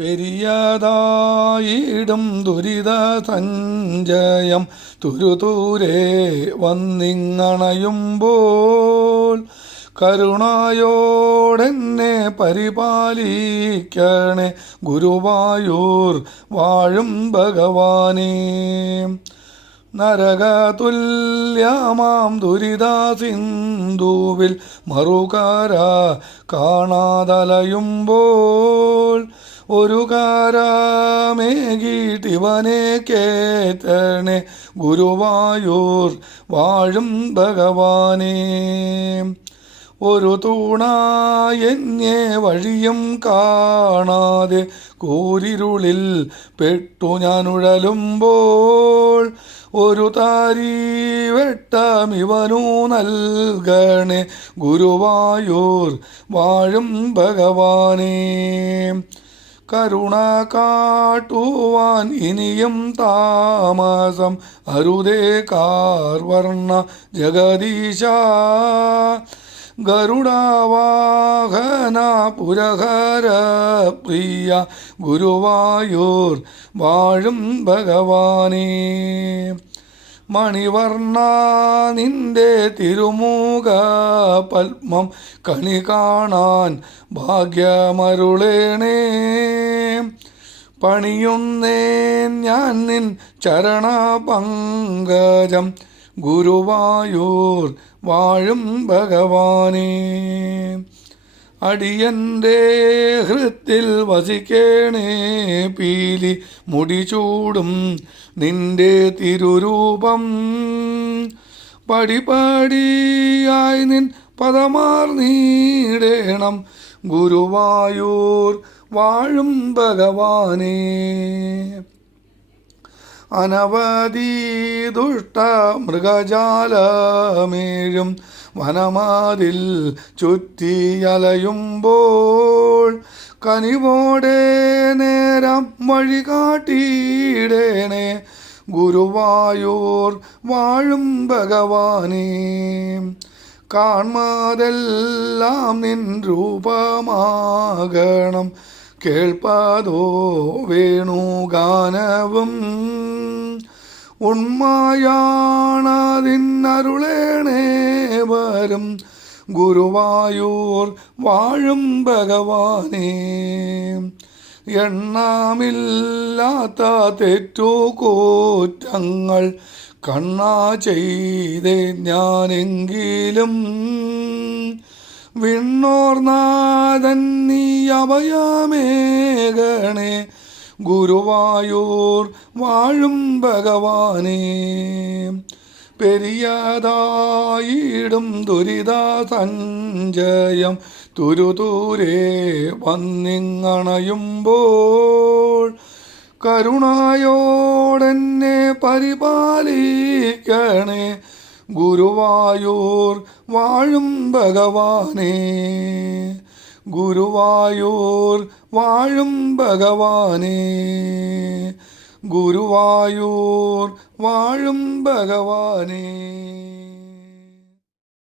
പെരിയതായിടും ദുരിത സഞ്ചയം. തുരുതൂരെ വന്നിങ്ങണയുമ്പോൾ കരുണായോടെന്നെ പരിപാലിക്കണേ. ഗുരുവായൂർ വാഴും ഭഗവാനേ. നരകതുല്യമാം ദുരിതാസിന്ധുവിൽ മറുകാര കാണാതലയുമ്പോൾ ഒരു കാരാമേകീട്ടിവനെ കേറ്റണേ. ഗുരുവായൂർ വാഴും ഭഗവാനേ. ഒരു തൂണായെന്നെ വഴിയും കാണാതെ കൂരിരുളിൽ പെട്ടു ഞാൻ ഉഴലുമ്പോൾ ഒരു താരി വെട്ടമിവനു നൽകണേ. ഗുരുവായൂർ വാഴും ഭഗവാനേ. കരുണ കാട്ടുവാൻ ഇനിയും താമസം. അരുതേ കാർവർണ ജഗദീശ. ഗരുഡാവാഹന പുരഹര പ്രിയ ഗുരുവായൂർ വാഴും ഭഗവാനേ. മണിവർണ നിന്റെ തിരുമുഖ പത്മം കണി കാണാൻ ഭാഗ്യമരുളേണേ. പണിയുന്നേ ഞാൻ നിൻ ചരണ പങ്കജം ഗുരുവായൂർ വാഴും ഭഗവാനേ. അടിയന്റെ ഹൃത്തിൽ വസിക്കേണേ പീലി മുടി ചൂടും നിന്റെ തിരുരൂപം. പടിപാടിയായി നിൻ പദമാർ നീടേണം ഗുരുവായൂർ വാഴും ഭഗവാനേ. അനവധി ദുഷ്ട മൃഗജാലമേഴും വനമാതിൽ ചുറ്റിയലയുമ്പോൾ കനിവോടെ നേരം വഴി കാട്ടിയിടേണേ ഗുരുവായൂർ വാഴും ഭഗവാനേ. കാൺമാതെല്ലാം നിൻ രൂപമാകണം. കേൾപ്പതോ വേണുഗാനവും ഉണ്മയാണതിന്നരുളേണേ വരും. ഗുരുവായൂർ വാഴും ഭഗവാനേ. എണ്ണമില്ലാത്ത തെറ്റുകൂറ്റങ്ങൾ കണ്ണാ ചെയ്തേ ഞാനെങ്കിലും. വിണ്ണോർനാഥൻ നീ അഭയമേകണേ ഗുരുവായൂർ വാഴും ഭഗവാനേ. പെരിയതായിടും ദുരിത സഞ്ചയം തുരുതൂരെ വന്നിങ്ങണയുമ്പോൾ കരുണായോടെന്നെ പരിപാലിക്കണേ. ഗുരുവായൂർ വാഴും ഭഗവാനേ. ഗുരുവായൂർ വാഴും ഭഗവാനേ. ഗുരുവായൂർ വാഴും ഭഗവാനേ.